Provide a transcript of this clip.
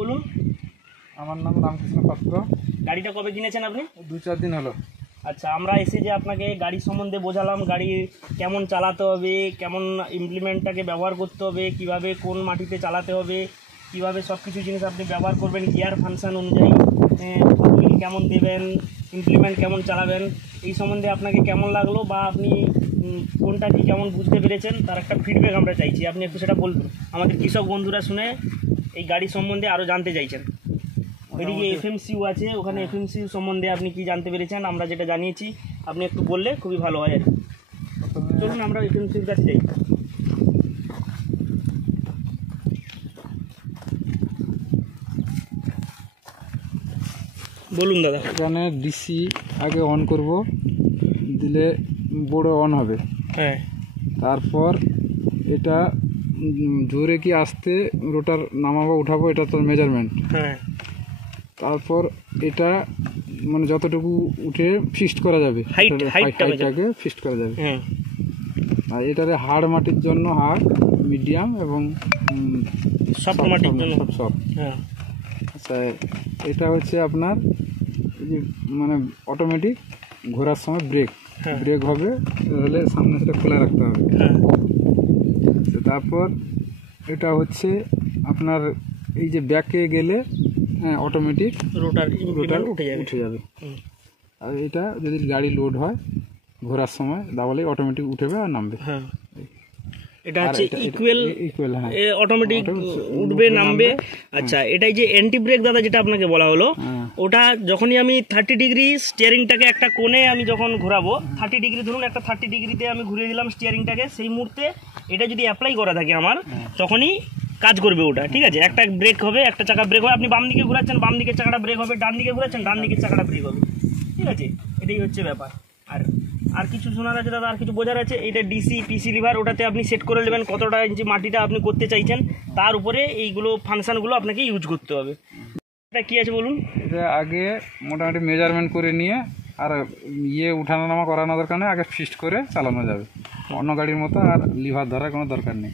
বলুন। আমার নাম রামকৃষ্ণ পাত্র। গাড়িটা কবে কিনেছেন আপনি? 2-4 দিন হলো। আচ্ছা, আমরা এসে যে আপনাকে গাড়ির সম্বন্ধে বোঝালাম, গাড়ি কেমন চালাতে হবে, কেমন ইমপ্লিমেন্টটাকে ব্যবহার করতে হবে, কিভাবে কোন মাটিতে চালাতে হবে, কিভাবে সব কিছু জিনিস আপনি ব্যবহার করবেন, গিয়ার ফাংশান অনুযায়ী হুইল কেমন দেবেন, ইমপ্লিমেন্ট কেমন চালাবেন, এই সম্বন্ধে আপনাকে কেমন লাগলো বা আপনি কোনটা কি কেমন বুঝতে পেরেছেন তার একটা ফিডব্যাক আমরা চাইছি। আপনি একটু সেটা বলবেন, আমাদের কৃষক বন্ধুরা শুনে এই গাড়ি সম্বন্ধে আরও জানতে চাইছেন। এদিকে এফএমসিউ আছে, ওখানে এফএমসিউ সম্বন্ধে আপনি কি জানতে পেরেছেন? আমরা যেটা জানিয়েছি আপনি একটু বললে খুবই ভালো হয় আর কি। চলুন আমরা এফএমসিউর কাছে যাই। বলুন দাদা। এখানে ডিসি আগে অন করব, দিলে বড় অন হবে। হ্যাঁ। তারপর এটা জোরে কি আস্তে রোটার নামাবো উঠাবো, এটা তো মেজারমেন্ট। হ্যাঁ। তারপর এটা মানে যতটুকু উঠে ফিক্সড করা যাবে, হাইটটাকে ফিক্সড করা যাবে। হ্যাঁ। আর এটারে হার্ড মাটির জন্য হার্ড, মিডিয়াম এবং সফট মাটির জন্য সফট। হ্যাঁ। আচ্ছা, এটা হচ্ছে আপনার মানে অটোমেটিক ঘোরার সময় ব্রেক হবে, তাহলে সামনে সেটা খোলা রাখতে হবে। হ্যাঁ। তারপর এটা হচ্ছে আপনার এই যে ব্যাকে গেলে অটোমেটিক রোটার উঠে যাবে। আর এটা যদি গাড়ি লোড হয় ঘোরার সময় দাবালে অটোমেটিক উঠবে আর নামবে। হ্যাঁ, এটা হচ্ছে ইকুয়াল অটোমেটিক উঠবে নামবে। আচ্ছা, এটাই যে অ্যান্টি ব্রেক দাদা যেটা আপনাকে বলা হলো, ওটা যখনই আমি 30 ডিগ্রি স্টিয়ারিংটাকে একটা কোণে আমি যখন ঘোরাবো, 30 ডিগ্রি ধরুন, একটা 30 ডিগ্রিতে আমি ঘুরিয়ে দিলাম স্টিয়ারিংটাকে, সেই মুহূর্তে এটা যদি অ্যাপ্লাই করা থাকে আমার, তখনই কাজ করবে ওটা। ঠিক আছে, একটা ব্রেক হবে, একটা চাকা ব্রেক হবে, আপনি বাম দিকে ঘোরাচ্ছেন বাম দিকের চাকাটা ব্রেক হবে, ডান দিকে ঘোরাচ্ছেন ডান দিকের চাকাটা ব্রেক হবে। ঠিক আছে, এটাই হচ্ছে ব্যাপার। আর কিছু শোনার আছে দাদা, আর কিছু বোঝার আছে? এটা ডিসি পিসি লিভার, ওটাতে আপনি সেট করে নেবেন কতটা ইঞ্চি মাটিটা আপনি করতে চাইছেন, তার উপরে এইগুলো ফাংশনগুলো আপনাকে ইউজ করতে হবে। এটা কি আছে বলুন? এটা আগে মোটামুটি মেজারমেন্ট করে নিয়ে আর উঠানো নামা করানো দরকার নেই, আগে ফিক্সড করে চালানো যাবে। অন্য গাড়ির মতো আর লিভার ধরার কোনো দরকার নেই।